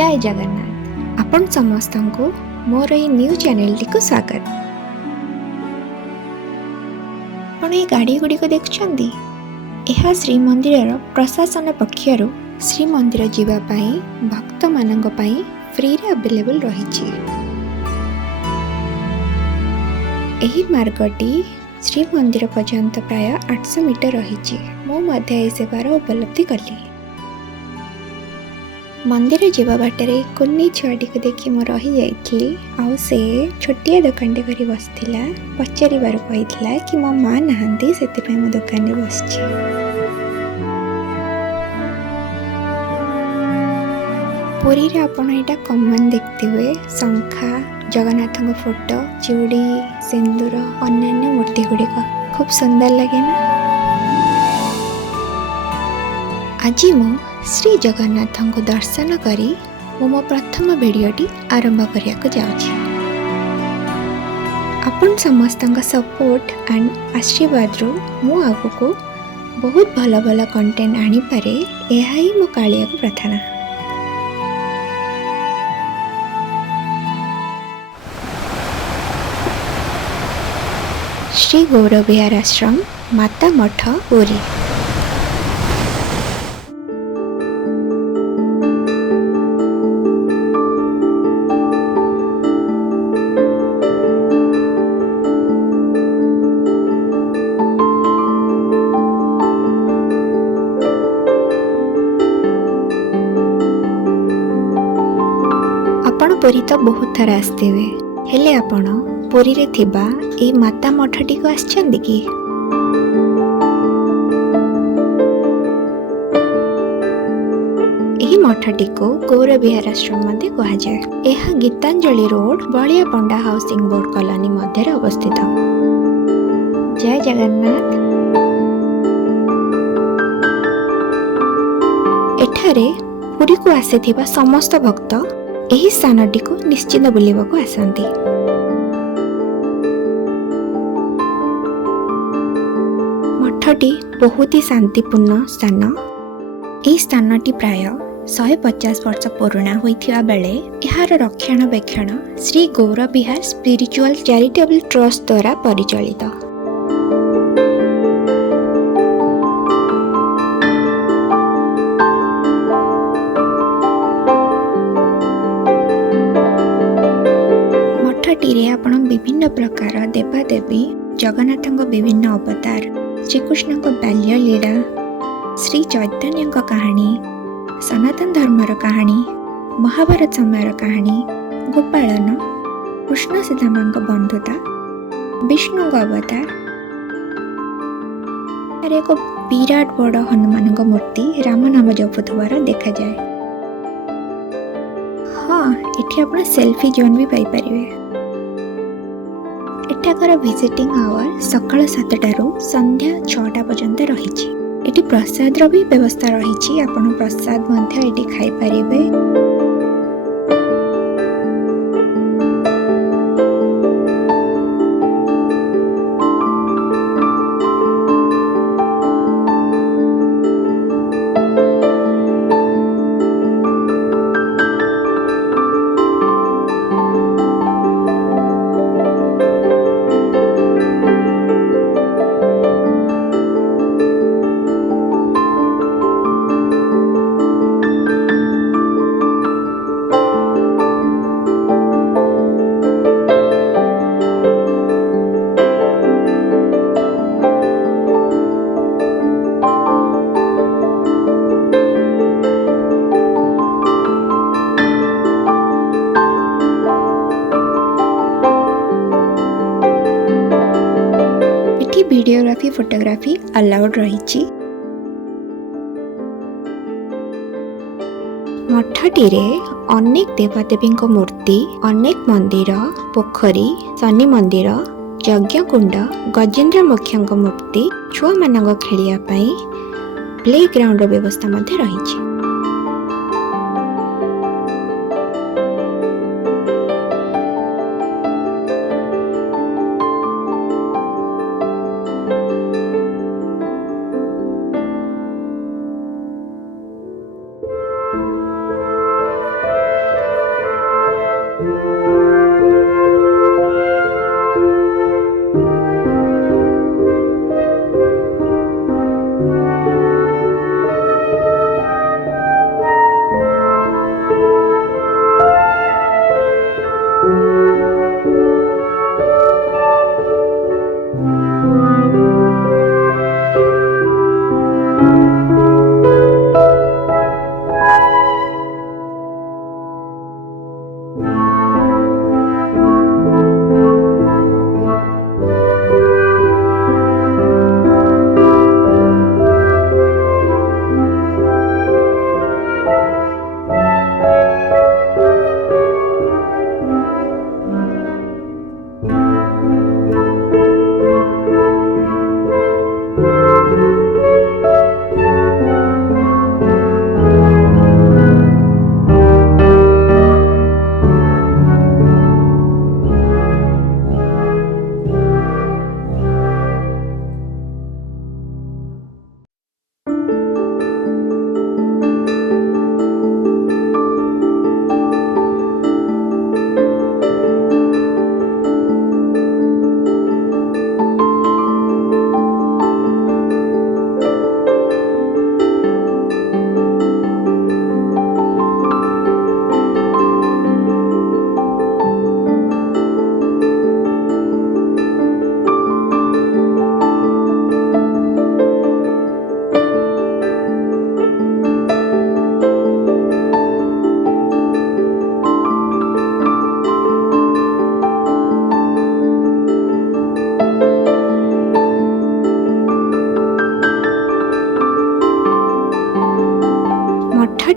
जय जगन्नाथ। आपण समस्त को मोर ये न्यू चैनल टी को स्वागत। आपण ये गाड़ी गुड़िक देखुछंदी, यह श्रीमंदिर प्रशासन पक्षर श्रीमंदिर जीवापाई भक्त मानक पाई फ्री रे अवेलेबल रही। एही मार्गटी श्रीमंदिर पर्यंत प्राय 800 मीटर रही। मो मध्य ए सेवार उपलब्धि कली। मंदिर जीवा बाटर कुन्नी छुआटी को देखी मो रही जाइली। आउ से छोटिया दुकान करी बसथिला। पचारिबार कहिथिला कि मो मां नहांती सेति मो दुकान रे बसछि। पुरी रे आपण एटा कॉमन देखते हुए शंखा, जगन्नाथ फोटो, चूड़ी, सिंदूर, अन्य मूर्ति गुड़िक खूब सुंदर लगे ना। आज मु श्री जगन्नाथ को दर्शन करी मो प्रथम वीडियोटी आरंभ करिया को जाउछि। आपण समस्त सपोर्ट एंड आशीर्वाद रो मु आगको बहुत भल भल कंटेंट आनी पारे, यह ही मो कालिया को प्रार्थना। श्री गौर विहार आश्रम, माता मठ, पुरी। आपण पुरी तो बहुत थर आसते हुए, हेले आपण पुरी रे थिबा ए माता मठटी को आछंदी कि? एही मठटी को गौर विहार आश्रम मध्ये कहा जाए। यह Gitanjali road, Baliapanda housing board colony मध्य अवस्थित। जय जगन्नाथ। एठारे पुरी को आसीथिबा समस्त भक्त एही स्थानटी को निश्चित बुलिबा को आसंती। मठटी बहुत ही शांतिपूर्ण स्थान। यह स्थानटी प्राय 150 वर्ष पुराना होइथिबा बेले यार रक्षणाबेक्षण श्री गौर विहार स्पिरिचुअल चैरिटेबल ट्रस्ट द्वारा परिचालित। मठटी आपण विभिन्न प्रकार देवादेवी, जगन्नाथ विभिन्न अवतार, श्रीकृष्ण बाल्य लीला, श्री चैतन्य कहानी, सनातन धर्मर कहानी, महाभारत समय कहानी, गोपालन, कृष्ण सीतामा बंधुता, विष्णु अवतार, एक विराट बड़ हनुमान मूर्ति राम नाम जपुथुवार देखा जाए। हाँ, एठी आपण सेल्फी जोन भी पाई परिवे। एठाकर विजिटिंग आवर सकाळ 7टारू संध्या 6टा पर्यंत रही। एटी प्रसाद भी व्यवस्था रही। आपण प्रसाद मध्य एटी खाई परिबे। वीडियोग्राफी फोटोग्राफी अलाउड रही। मठटी रे अनेक देवादेवी मूर्ति, अनेक मंदिर, पोखरी, शनि मंदिर, यज्ञ कुंड, गजेंद्र मोक्ष मूर्ति, छुआ मान खेलिया पाई प्ले ग्राउंड व्यवस्था मध्य रही।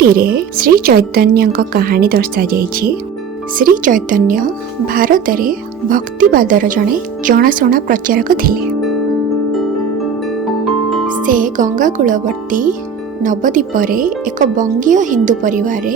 ମଠଟିରେ ଶ୍ରୀ ଚୈତନ୍ୟଙ୍କ କାହାଣୀ ଦର୍ଶାଯାଇଛି। ଶ୍ରୀ ଚୈତନ୍ୟ ଭାରତରେ ଭକ୍ତିବାଦର ଜଣେ ଜଣାଶୁଣା ପ୍ରଚାରକ ଥିଲେ। ସେ ଗଙ୍ଗା କୂଳବର୍ତ୍ତୀ ନବଦ୍ୱୀପରେ ଏକ ବଙ୍ଗୀୟ ହିନ୍ଦୁ ପରିବାରରେ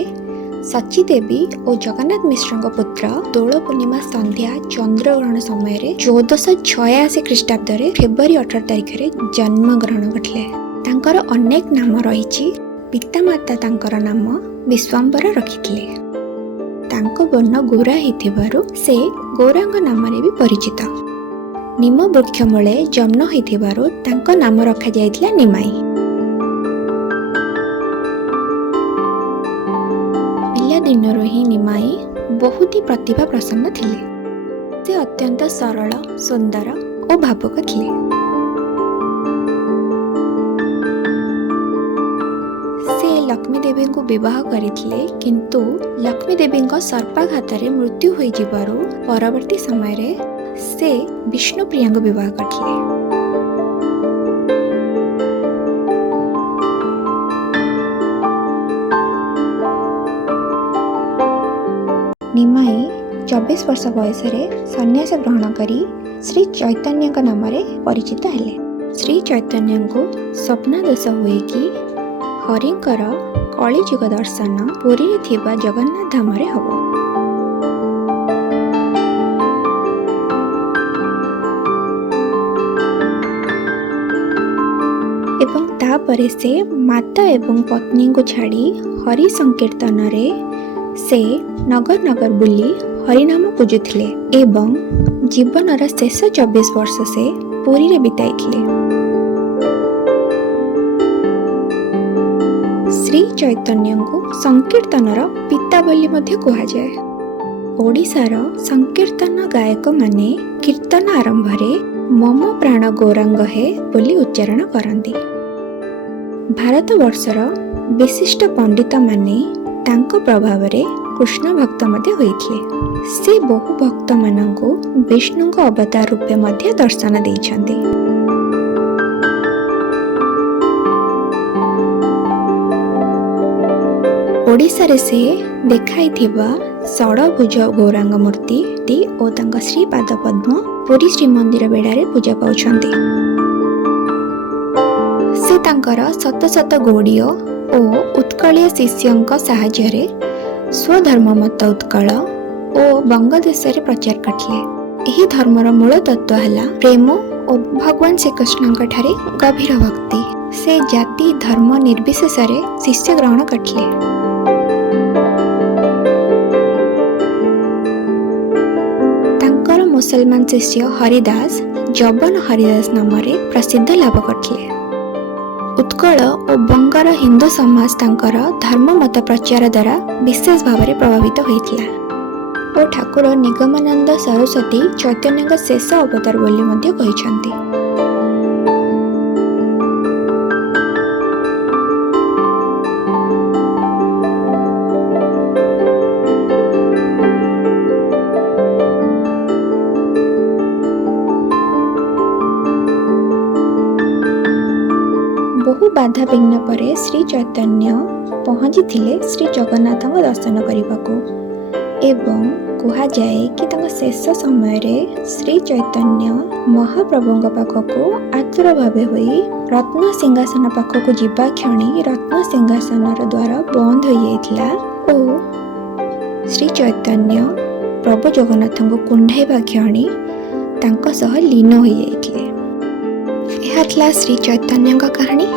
ସଚୀ ଦେବୀ ଓ ଜଗନ୍ନାଥ ମିଶ୍ରଙ୍କ ପୁତ୍ର ଦୋଳ ପୂର୍ଣ୍ଣିମା ସନ୍ଧ୍ୟା ଚନ୍ଦ୍ରଗ୍ରହଣ ସମୟରେ 1486 ଖ୍ରୀଷ୍ଟାବ୍ଦରେ ଫେବୃଆରୀ 18 ତାରିଖରେ ଜନ୍ମଗ୍ରହଣ କରିଥିଲେ। ତାଙ୍କର ଅନେକ ନାମ ରହିଛି। ପିତାମାତା ତାଙ୍କର ନାମ ବିଶ୍ୱାମ୍ବର ରଖିଥିଲେ। ତାଙ୍କ ବର୍ଣ୍ଣ ଗୋରା ହେଇଥିବାରୁ ସେ ଗୌରାଙ୍ଗ ନାମରେ ବି ପରିଚିତ। ନିମ ବୃକ୍ଷ ମୂଳେ ଜନ୍ମ ହୋଇଥିବାରୁ ତାଙ୍କ ନାମ ରଖାଯାଇଥିଲା ନିମାଇ। ପିଲାଦିନରୁ ହିଁ ନିମାଇ ବହୁତ ପ୍ରତିଭା ପ୍ରସନ୍ନ ଥିଲେ। ସେ ଅତ୍ୟନ୍ତ ସରଳ, ସୁନ୍ଦର ଓ ଭାବୁକ ଥିଲେ। ସେ ଲକ୍ଷ୍ମୀ ଦେବୀଙ୍କୁ ବିବାହ କରିଥିଲେ, କିନ୍ତୁ ଲକ୍ଷ୍ମୀ ଦେବୀଙ୍କ ସର୍ପାଘାତରେ ମୃତ୍ୟୁ ହୋଇଯିବାରୁ ପରବର୍ତ୍ତୀ ସମୟରେ ସେ ବିଷ୍ଣୁପ୍ରିୟାଙ୍କୁ ବିବାହ କରିଥିଲେ। ନିମାଇ 24 ବର୍ଷ ବୟସରେ ସନ୍ନ୍ୟାସ ଗ୍ରହଣ କରି ଶ୍ରୀ ଚୈତନ୍ୟଙ୍କ ନାମରେ ପରିଚିତ ହେଲେ। ଶ୍ରୀ ଚୈତନ୍ୟଙ୍କୁ ସ୍ୱପ୍ନାଦେଶ ହୁଏ କି ହରିଙ୍କର କଳିଯୁଗ ଦର୍ଶନ ପୁରୀରେ ଥିବା ଜଗନ୍ନାଥ ଧାମରେ ହେବ। ଏବଂ ତାପରେ ସେ ମାତା ଏବଂ ପତ୍ନୀଙ୍କୁ ଛାଡ଼ି ହରି ସଂକୀର୍ତ୍ତନରେ ସେ ନଗର ନଗର ବୁଲି ହରିନାମ ପୂଜୁଥିଲେ ଏବଂ ଜୀବନର ଶେଷ 24 ବର୍ଷ ସେ ପୁରୀରେ ବିତାଇଥିଲେ। ଶ୍ରୀ ଚୈତନ୍ୟଙ୍କୁ ସଂକୀର୍ତ୍ତନର ପିତା ବୋଲି ମଧ୍ୟ କୁହାଯାଏ। ଓଡ଼ିଶାର ସଂକୀର୍ତ୍ତନ ଗାୟକମାନେ କୀର୍ତ୍ତନ ଆରମ୍ଭରେ ମମ ପ୍ରାଣ ଗୌରାଙ୍ଗ ହେ ବୋଲି ଉଚ୍ଚାରଣ କରନ୍ତି। ଭାରତବର୍ଷର ବିଶିଷ୍ଟ ପଣ୍ଡିତମାନେ ତାଙ୍କ ପ୍ରଭାବରେ କୃଷ୍ଣ ଭକ୍ତ ମଧ୍ୟ ହୋଇଥିଲେ। ସେ ବହୁ ଭକ୍ତମାନଙ୍କୁ ବିଷ୍ଣୁଙ୍କ ଅବତାର ରୂପେ ମଧ୍ୟ ଦର୍ଶନ ଦେଇଛନ୍ତି। ଓଡ଼ିଶାରେ ସେ ଦେଖାଇଥିବା ଷଡ଼ଭୁଜ ଗୌରାଙ୍ଗ ମୂର୍ତ୍ତି ଓ ତାଙ୍କ ଶ୍ରୀପାଦ ପଦ୍ମ ପୁରୀ ଶ୍ରୀମନ୍ଦିର ବେଢ଼ାରେ ପୂଜା ପାଉଛନ୍ତି। ସେ ତାଙ୍କର ଶତ ଶତ ଗୌଡ଼ୀୟ ଓ ଉତ୍କଳୀୟ ଶିଷ୍ୟଙ୍କ ସାହାଯ୍ୟରେ ସ୍ୱଧର୍ମ ମତ ଉତ୍କଳ ଓ ବଙ୍ଗଦେଶରେ ପ୍ରଚାର କରିଥିଲେ। ଏହି ଧର୍ମର ମୂଳ ତତ୍ତ୍ୱ ହେଲା ପ୍ରେମ ଓ ଭଗବାନ ଶ୍ରୀକୃଷ୍ଣଙ୍କ ଠାରେ ଗଭୀର ଭକ୍ତି। ସେ ଜାତି ଧର୍ମ ନିର୍ବିଶେଷରେ ଶିଷ୍ୟ ଗ୍ରହଣ କରିଥିଲେ। ତାଙ୍କର ମୁସଲମାନ ଶିଷ୍ୟ ହରିଦାସ ଜବନ ହରିଦାସ ନାମରେ ପ୍ରସିଦ୍ଧ ଲାଭ କରିଥିଲେ। ଉତ୍କଳ ଓ ବଙ୍ଗର ହିନ୍ଦୁ ସମାଜ ତାଙ୍କର ଧର୍ମ ମତ ପ୍ରଚାର ଦ୍ୱାରା ବିଶେଷ ଭାବରେ ପ୍ରଭାବିତ ହୋଇଥିଲା ଓ ଠାକୁର ନିଗମାନନ୍ଦ ସରସ୍ୱତୀ ଚୈତନ୍ୟଙ୍କ ଶେଷ ଅବତାର ବୋଲି ମଧ୍ୟ କହିଛନ୍ତି। ବହୁ ବାଧାବିଘ୍ନ ପରେ ଶ୍ରୀ ଚୈତନ୍ୟ ପହଞ୍ଚିଥିଲେ ଶ୍ରୀ ଜଗନ୍ନାଥଙ୍କ ଦର୍ଶନ କରିବାକୁ ଏବଂ କୁହାଯାଏ କି ତାଙ୍କ ଶେଷ ସମୟରେ ଶ୍ରୀ ଚୈତନ୍ୟ ମହାପ୍ରଭୁଙ୍କ ପାଖକୁ ଆତୁର ଭାବେ ହୋଇ ରତ୍ନ ସିଂହାସନ ପାଖକୁ ଯିବା କ୍ଷଣି ରତ୍ନ ସିଂହାସନର ଦ୍ୱାର ବନ୍ଦ ହୋଇଯାଇଥିଲା ଓ ଶ୍ରୀ ଚୈତନ୍ୟ ପ୍ରଭୁ ଜଗନ୍ନାଥଙ୍କୁ କୁଣ୍ଢାଇବା କ୍ଷଣି ତାଙ୍କ ସହ ଲୀନ ହୋଇଯାଇଥିଲେ। ଏହା ଥିଲା ଶ୍ରୀ ଚୈତନ୍ୟଙ୍କ କାହାଣୀ।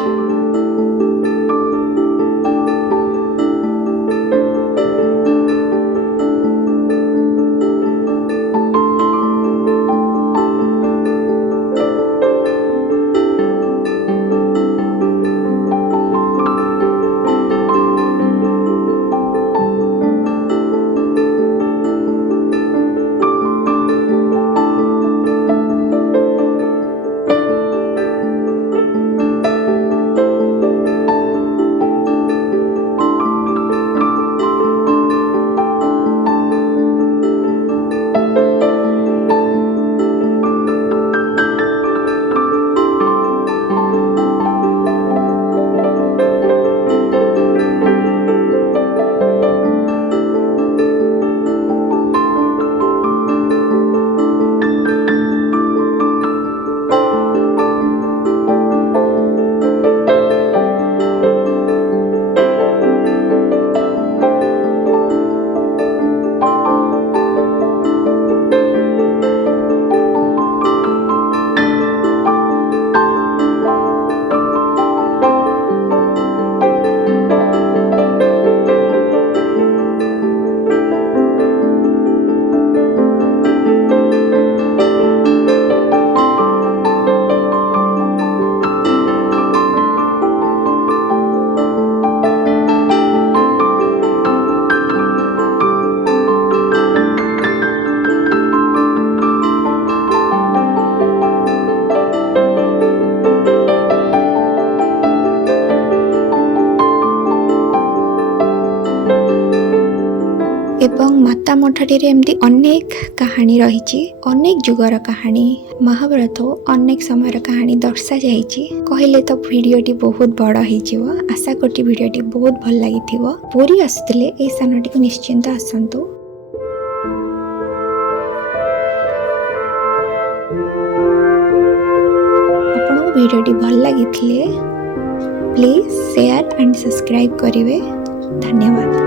ଏବଂ ମାତା ମଠଟିରେ ଏମିତି ଅନେକ କାହାଣୀ ରହିଛି, ଅନେକ ଯୁଗର କାହାଣୀ, ମହାଭାରତ ଅନେକ ସମୟର କାହାଣୀ ଦର୍ଶାଯାଇଛି। କହିଲେ ତ ଭିଡ଼ିଓଟି ବହୁତ ବଡ଼ ହେଇଯିବ। ଆଶା କରୁଛି ଭିଡ଼ିଓଟି ବହୁତ ଭଲ ଲାଗିଥିବ। ପୁରୀ ଆସୁଥିଲେ ଏହି ସ୍ଥାନଟିକୁ ନିଶ୍ଚିନ୍ତ ଆସନ୍ତୁ। ଆପଣଙ୍କୁ ଭିଡ଼ିଓଟି ଭଲ ଲାଗିଥିଲେ ପ୍ଲିଜ୍ ସେୟାର ଆଣ୍ଡ ସବସ୍କ୍ରାଇବ୍ କରିବେ। ଧନ୍ୟବାଦ।